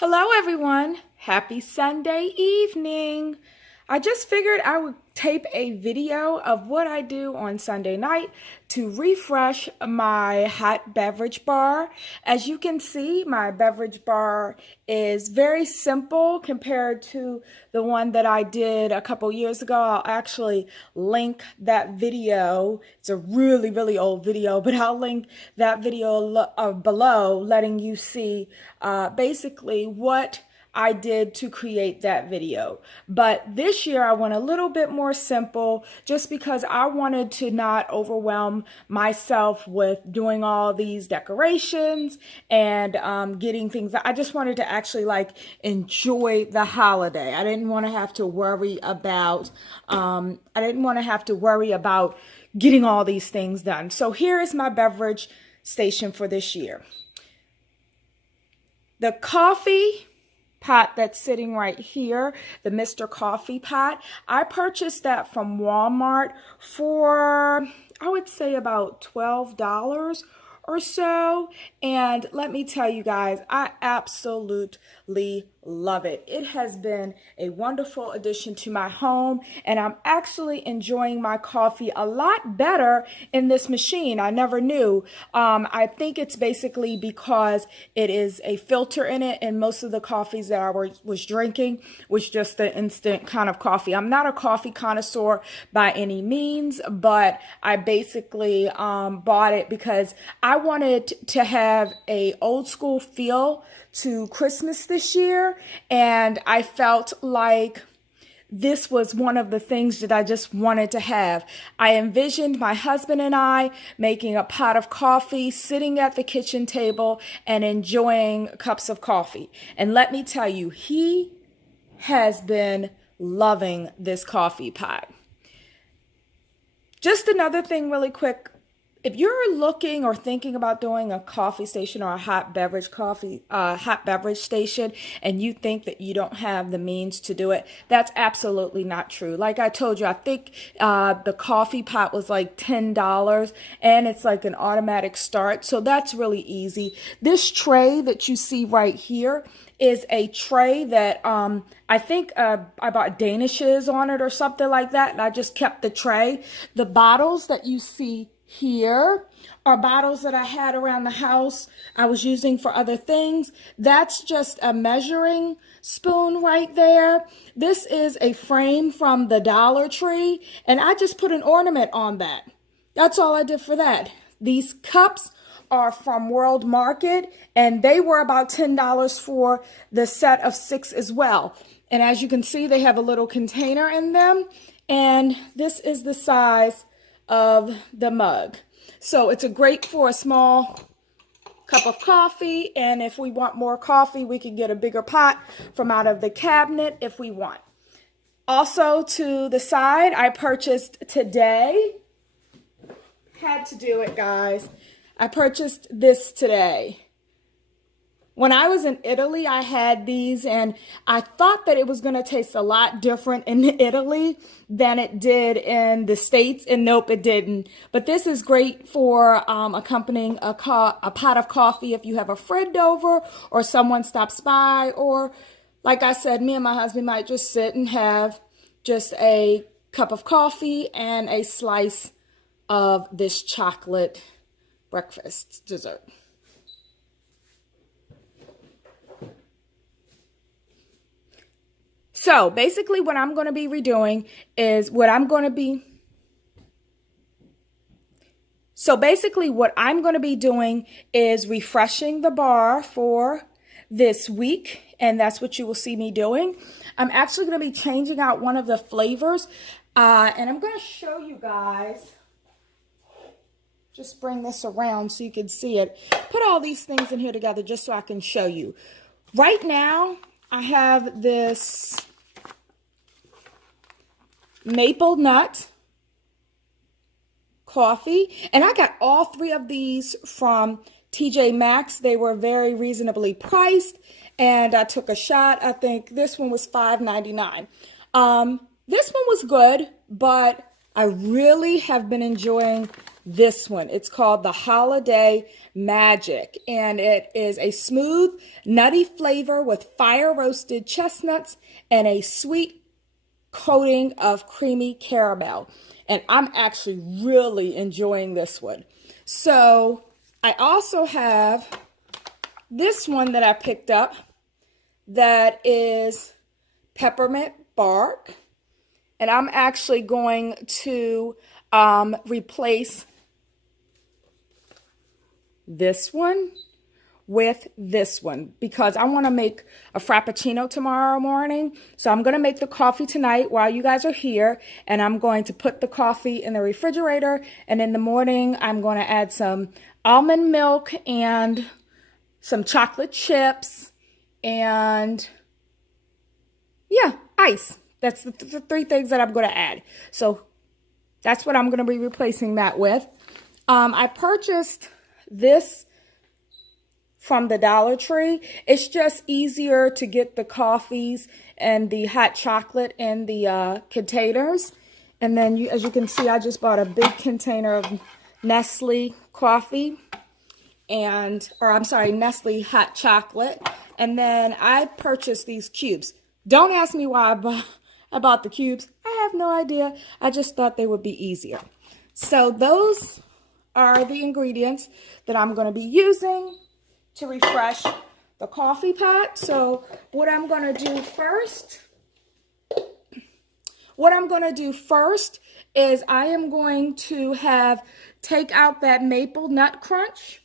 Hello everyone, happy Sunday evening. I just figured I would tape a video of what I do on Sunday night to refresh my hot beverage bar. As you can see, my beverage bar is very simple compared to the one that I did a couple years ago. I'll actually link that video. It's a really old video, but I'll link that video below, letting you see basically what I did to create that video. But this year I went a little bit more simple just because I wanted to not overwhelm myself with doing all these decorations and getting things. I just wanted to actually enjoy the holiday. I didn't want to have to worry about getting all these things done. So here is my beverage station for this year. The coffee pot that's sitting right here, the Mr. Coffee pot, I purchased that from Walmart for, I would say, about $12 or so. And let me tell you guys, I absolutely love it. It has been a wonderful addition to my home, and I'm actually enjoying my coffee a lot better in this machine. I never knew. I think it's basically because it is a filter in it, and most of the coffees that I was drinking was just the instant kind of coffee. I'm not a coffee connoisseur by any means, but I basically bought it because I wanted to have a old school feel to Christmas this year, and I felt like this was one of the things that I just wanted to have. I envisioned my husband and I making a pot of coffee, sitting at the kitchen table and enjoying cups of coffee. And let me tell you, he has been loving this coffee pot. Just another thing really quick. If you're looking or thinking about doing a coffee station or a hot beverage station, and you think that you don't have the means to do it, that's absolutely not true. Like I told you, I think the coffee pot was like $10, and it's like an automatic start. So that's really easy. This tray that you see right here is a tray that I think I bought Danishes on it or something like that, and I just kept the tray. The bottles that you see here are bottles that I had around the house I was using for other things. That's just a measuring spoon right there. This is a frame from the Dollar Tree, and I just put an ornament on that. That's all I did for that. These cups are from World Market, and they were about $10 for the set of 6 as well. And as you can see, they have a little container in them, and this is the size of the mug. So it's great for a small cup of coffee, and if we want more coffee, we can get a bigger pot from out of the cabinet if we want. Also to the side, I purchased today, had to do it guys, I purchased this today. When I was in Italy, I had these, and I thought that it was going to taste a lot different in Italy than it did in the States, and nope, it didn't. But this is great for accompanying a pot of coffee if you have a friend over or someone stops by, or like I said, me and my husband might just sit and have just a cup of coffee and a slice of this chocolate breakfast dessert. So basically what I'm going to be redoing is what I'm going to be doing is refreshing the bar for this week, and that's what you will see me doing. I'm actually going to be changing out one of the flavors, and I'm going to show you guys. Just bring this around so you can see it. Put all these things in here together just so I can show you. Right now, I have this maple nut coffee, and I got all 3 of these from TJ Maxx. They were very reasonably priced, and I took a shot. I think this one was $5.99. This one was good, but I really have been enjoying this one. It's called the Holiday Magic, and it is a smooth, nutty flavor with fire roasted chestnuts and a sweet coating of creamy caramel. And I'm actually really enjoying this one. So I also have this one that I picked up that is Peppermint Bark. And I'm actually going to replace this one with this one because I want to make a Frappuccino tomorrow morning. So I'm going to make the coffee tonight while you guys are here, and I'm going to put the coffee in the refrigerator, and in the morning I'm going to add some almond milk and some chocolate chips and yeah, ice. That's the three things that I'm going to add. So that's what I'm going to be replacing that with. I purchased this from the Dollar Tree. It's just easier to get the coffees and the hot chocolate in the containers. And then as you can see, I just bought a big container of Nestle coffee Nestle hot chocolate. And then I purchased these cubes. Don't ask me why I bought the cubes. I have no idea. I just thought they would be easier. So those are the ingredients that I'm going to be using to refresh the coffee pot. So what I'm going to do first is I am going to take out that maple nut crunch.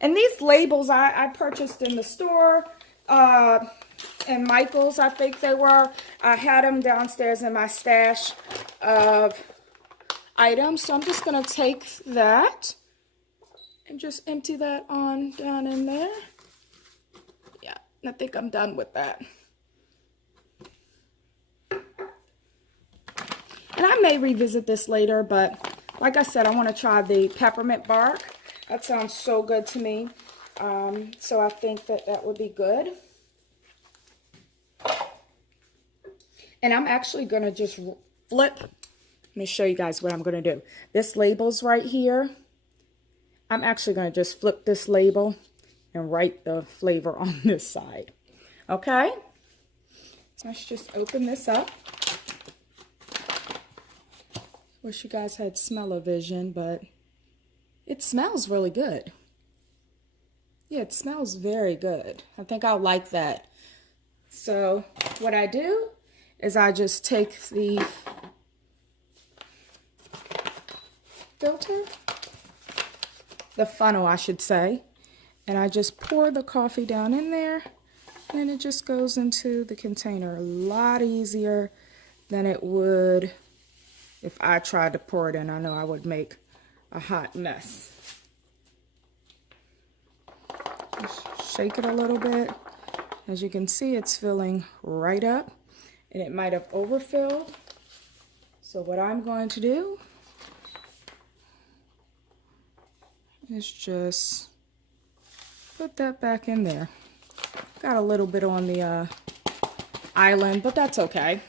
And these labels I purchased in the store, and Michael's, I think they were. I had them downstairs in my stash of items. So I'm just going to take that and just empty that on down in there. Yeah, I think I'm done with that. And I may revisit this later, but like I said, I want to try the peppermint bark. That sounds so good to me. So I think that would be good. And I'm actually going to just flip. Let me show you guys what I'm going to do. This label's right here. I'm actually going to just flip this label and write the flavor on this side. Okay? So let's just open this up. Wish you guys had smell-o-vision, but it smells really good. Yeah, it smells very good. I think I'll like that. So what I do is I just take the funnel, I should say, and I just pour the coffee down in there, and it just goes into the container a lot easier than it would if I tried to pour it in. I know I would make a hot mess. Just shake it a little bit. As you can see, it's filling right up, and it might have overfilled. So what I'm going to do is just put that back in there. Got a little bit on the island, but that's okay.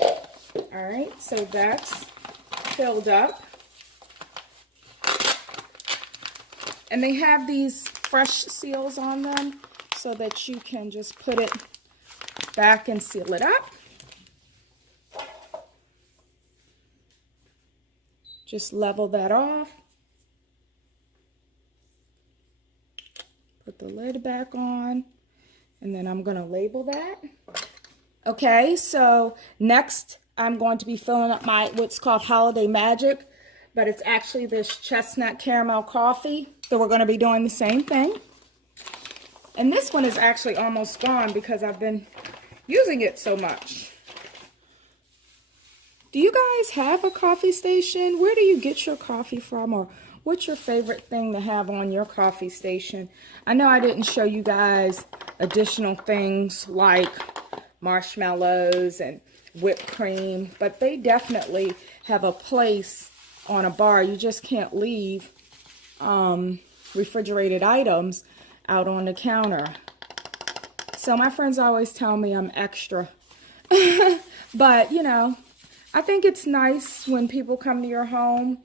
All right, so that's filled up. And they have these fresh seals on them so that you can just put it back and seal it up. Just level that off. Put the lid back on, and then I'm going to label that. Okay, so next I'm going to be filling up my what's called Holiday Magic, but it's actually this chestnut caramel coffee. So we're going to be doing the same thing. And this one is actually almost gone because I've been using it so much. Do you guys have a coffee station? Where do you get your coffee from, or what's your favorite thing to have on your coffee station? I know I didn't show you guys additional things like marshmallows and whipped cream, but they definitely have a place on a bar. You just can't leave refrigerated items out on the counter. So my friends always tell me I'm extra. But, you know, I think it's nice when people come to your home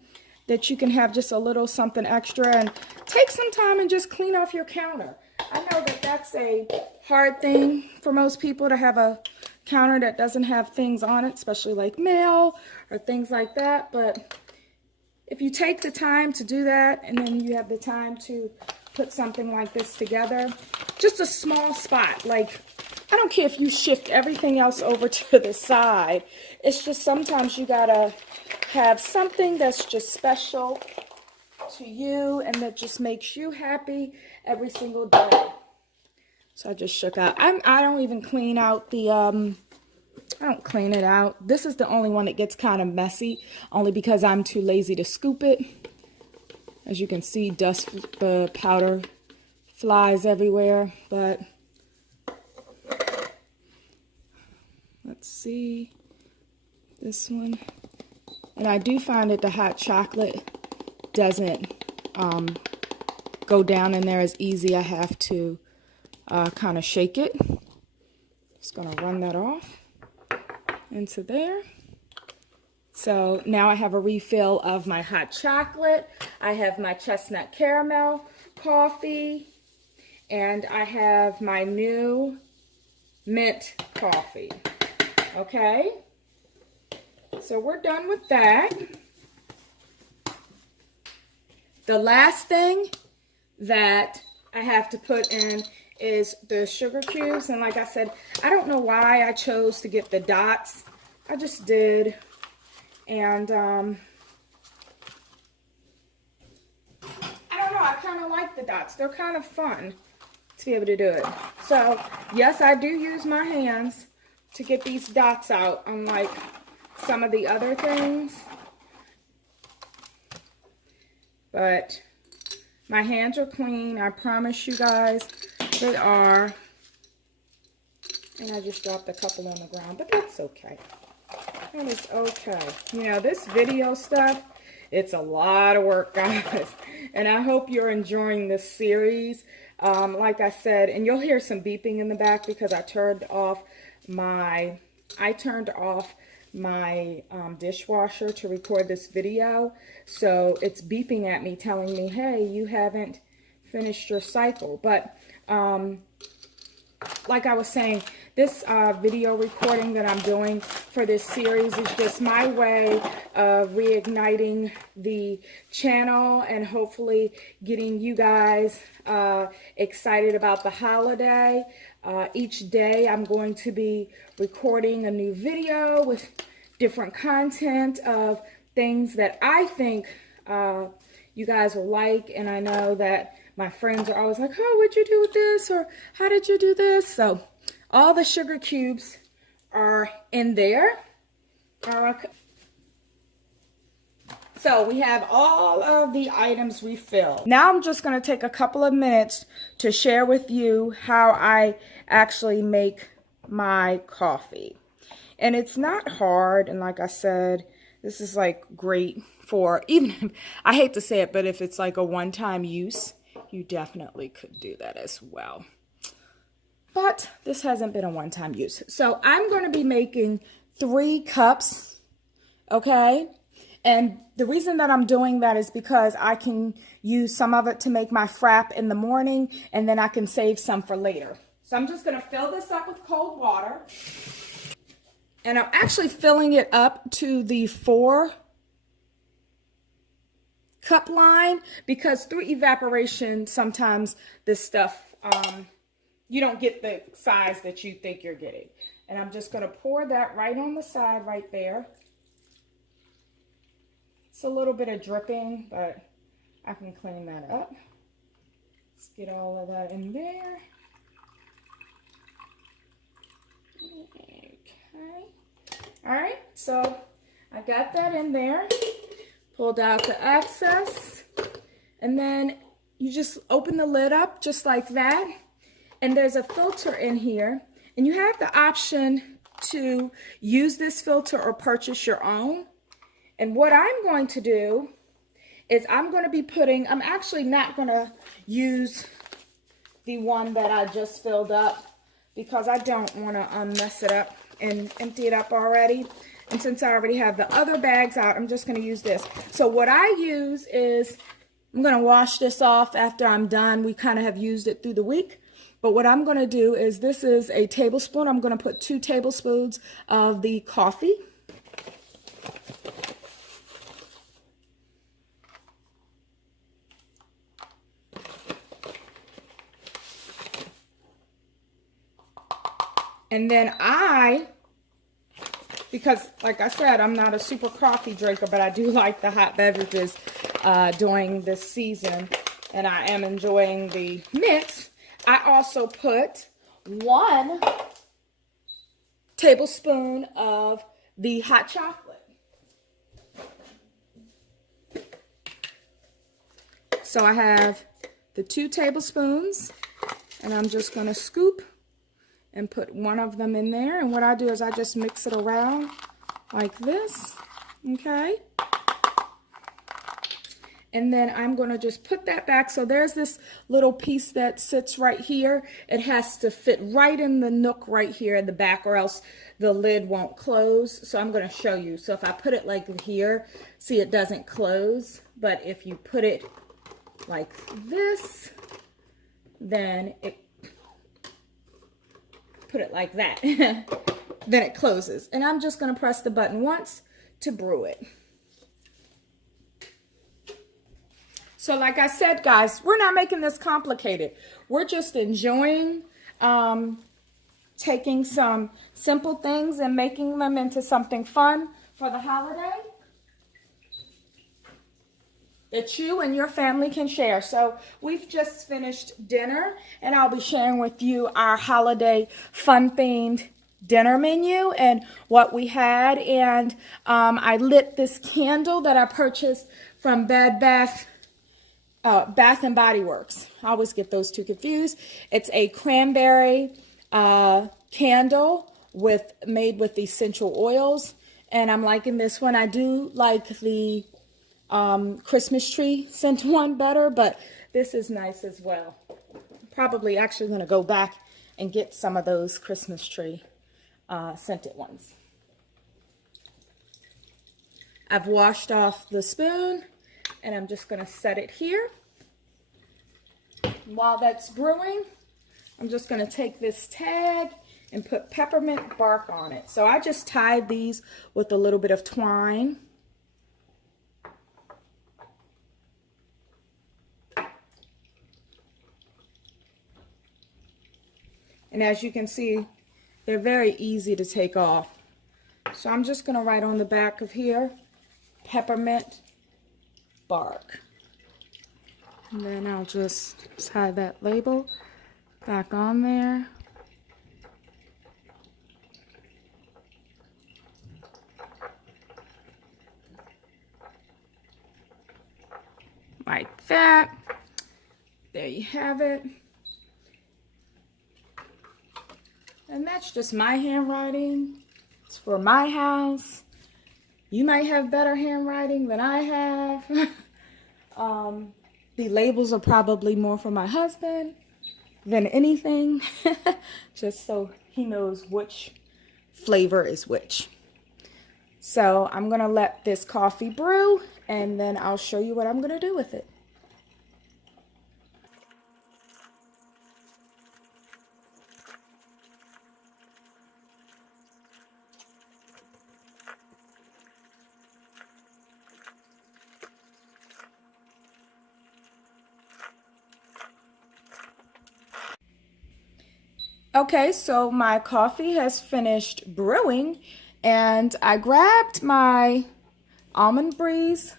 that you can have just a little something extra and take some time and just clean off your counter. I know that that's a hard thing for most people to have a counter that doesn't have things on it, especially like mail or things like that. But if you take the time to do that and then you have the time to put something like this together, just a small spot, like I don't care if you shift everything else over to the side. It's just sometimes you gotta have something that's just special to you and that just makes you happy every single day. So I just shook out. I don't even clean out the, I don't clean it out. This is the only one that gets kind of messy, only because I'm too lazy to scoop it. As you can see, dust powder flies everywhere, but let's see this one. And I do find that the hot chocolate doesn't go down in there as easy. I have to kind of shake it. Just gonna run that off into there. So now I have a refill of my hot chocolate. I have my chestnut caramel coffee, and I have my new mint coffee. Okay, so we're done with that. The last thing that I have to put in is the sugar cubes. And like I said, I don't know why I chose to get the dots. I just did. And I don't know, I kind of like the dots. They're kind of fun to be able to do it. So yes, I do use my hands to get these dots out, unlike some of the other things. But my hands are clean, I promise you guys, they are. And I just dropped a couple on the ground, but that's okay. That is okay. You know, this video stuff, it's a lot of work, guys. And I hope you're enjoying this series. Like I said, and you'll hear some beeping in the back because I turned off my dishwasher to record this video. So it's beeping at me telling me, hey, you haven't finished your cycle. But like I was saying, this video recording that I'm doing for this series is just my way of reigniting the channel and hopefully getting you guys excited about the holiday. Each day I'm going to be recording a new video with different content of things that I think you guys will like, and I know that my friends are always like, oh, what'd you do with this? Or how did you do this? So all the sugar cubes are in there. So we have all of the items refilled. Now I'm just going to take a couple of minutes to share with you how I actually make my coffee. And it's not hard, and like I said, this is like great for, even, I hate to say it, but if it's like a one-time use, you definitely could do that as well. But this hasn't been a one-time use. So I'm going to be making 3 cups, okay? And the reason that I'm doing that is because I can use some of it to make my frap in the morning, and then I can save some for later. So I'm just going to fill this up with cold water. And I'm actually filling it up to the 4 cup line, because through evaporation, sometimes this stuff, you don't get the size that you think you're getting. And I'm just going to pour that right on the side right there. It's a little bit of dripping, but I can clean that up. Let's get all of that in there. Okay. All right, so I got that in there. Pulled out the excess, and then you just open the lid up just like that, and there's a filter in here, and you have the option to use this filter or purchase your own. And what I'm going to do is I'm actually not going to use the one that I just filled up because I don't want to mess it up and empty it up already. And since I already have the other bags out, I'm just going to use this. So what I use is, I'm going to wash this off after I'm done. We kind of have used it through the week. But what I'm going to do is, this is a tablespoon. I'm going to put 2 tablespoons of the coffee. And then because like I said, I'm not a super coffee drinker, but I do like the hot beverages during this season. And I am enjoying the mix. I also put 1 tablespoon of the hot chocolate. So I have the 2 tablespoons, and I'm just going to scoop and put 1 of them in there. And what I do is I just mix it around like this, okay? And then I'm going to just put that back. So there's this little piece that sits right here. It has to fit right in the nook right here in the back, or else the lid won't close. So I'm going to show you. So if I put it like here, see, it doesn't close. But if you put it like this, then put it like that, then it closes. And I'm just going to press the button once to brew it. So like I said, guys, we're not making this complicated. We're just enjoying taking some simple things and making them into something fun for the holiday that you and your family can share. So we've just finished dinner, and I'll be sharing with you our holiday fun-themed dinner menu and what we had. And I lit this candle that I purchased from Bath and Body Works. I always get those two confused. It's a cranberry candle made with essential oils, and I'm liking this one. I do like the Christmas tree scent one better, but this is nice as well. Probably actually going to go back and get some of those Christmas tree scented ones. I've washed off the spoon, and I'm just going to set it here. While that's brewing, I'm just going to take this tag and put peppermint bark on it. So I just tied these with a little bit of twine. And as you can see, they're very easy to take off. So I'm just going to write on the back of here, Peppermint Bark. And then I'll just tie that label back on there. Like that. There you have it. And that's just my handwriting. It's for my house. You might have better handwriting than I have. The labels are probably more for my husband than anything. Just so he knows which flavor is which. So I'm going to let this coffee brew, and then I'll show you what I'm going to do with it. Okay, so my coffee has finished brewing, and I grabbed my Almond Breeze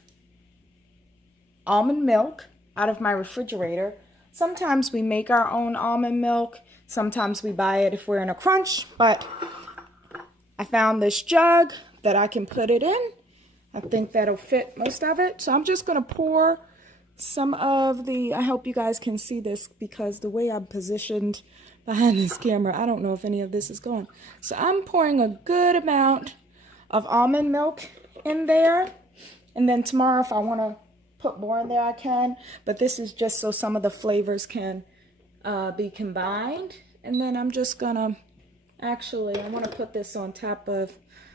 almond milk out of my refrigerator. Sometimes we make our own almond milk, sometimes we buy it if we're in a crunch, but I found this jug that I can put it in. I think that'll fit most of it. So I'm just going to pour some of the, I hope you guys can see this because the way I'm positioned behind this camera, I don't know if any of this is going. So I'm pouring a good amount of almond milk in there. And then tomorrow, if I want to put more in there, I can. But this is just so some of the flavors can be combined. And then I'm just going to Actually, I want to put this on top of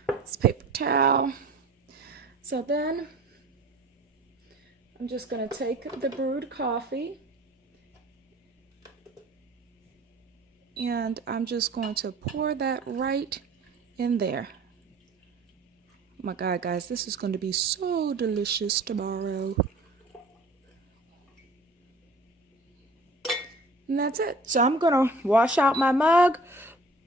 this paper towel. So then I'm just going to take the brewed coffee and I'm just going to pour that right in there. Oh my God, guys, this is going to be so delicious tomorrow. And that's it. So I'm going to wash out my mug,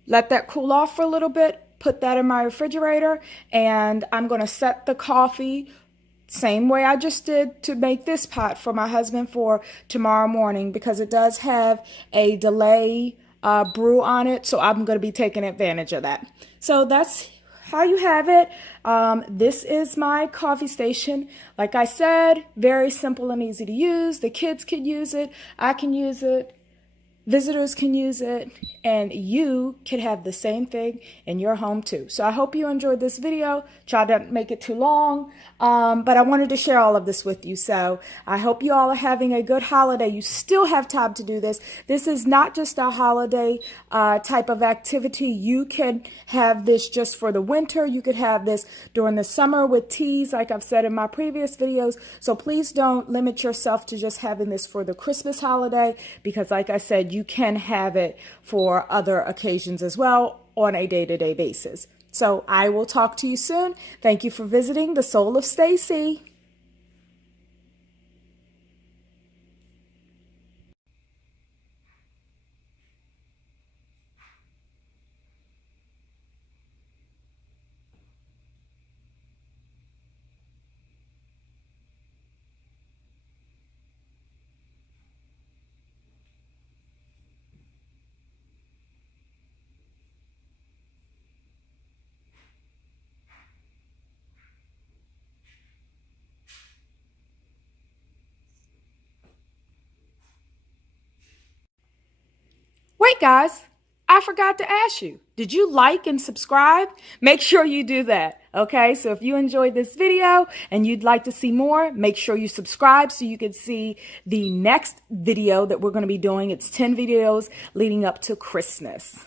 let that cool off for a little bit, put that in my refrigerator, and I'm going to set the coffee same way I just did to make this pot for my husband for tomorrow morning, because it does have a delay brew on it, so I'm going to be taking advantage of that. So that's how you have it. This is my coffee station. Like I said, very simple and easy to use. The kids can use it. I can use it. Visitors can use it, and you can have the same thing in your home too. So I hope you enjoyed this video. Try to make it too long, but I wanted to share all of this with you. So I hope you all are having a good holiday. You still have time to do this. This is not just a holiday type of activity. You can have this just for the winter. You could have this during the summer with teas, like I've said in my previous videos. So please don't limit yourself to just having this for the Christmas holiday, because like I said, you can have it for other occasions as well on a day-to-day basis. So I will talk to you soon. Thank you for visiting The Soul of Stacy. Wait, guys, I forgot to ask you. Did you like and subscribe? Make sure you do that, okay? So if you enjoyed this video and you'd like to see more, make sure you subscribe so you can see the next video that we're going to be doing. It's 10 videos leading up to Christmas.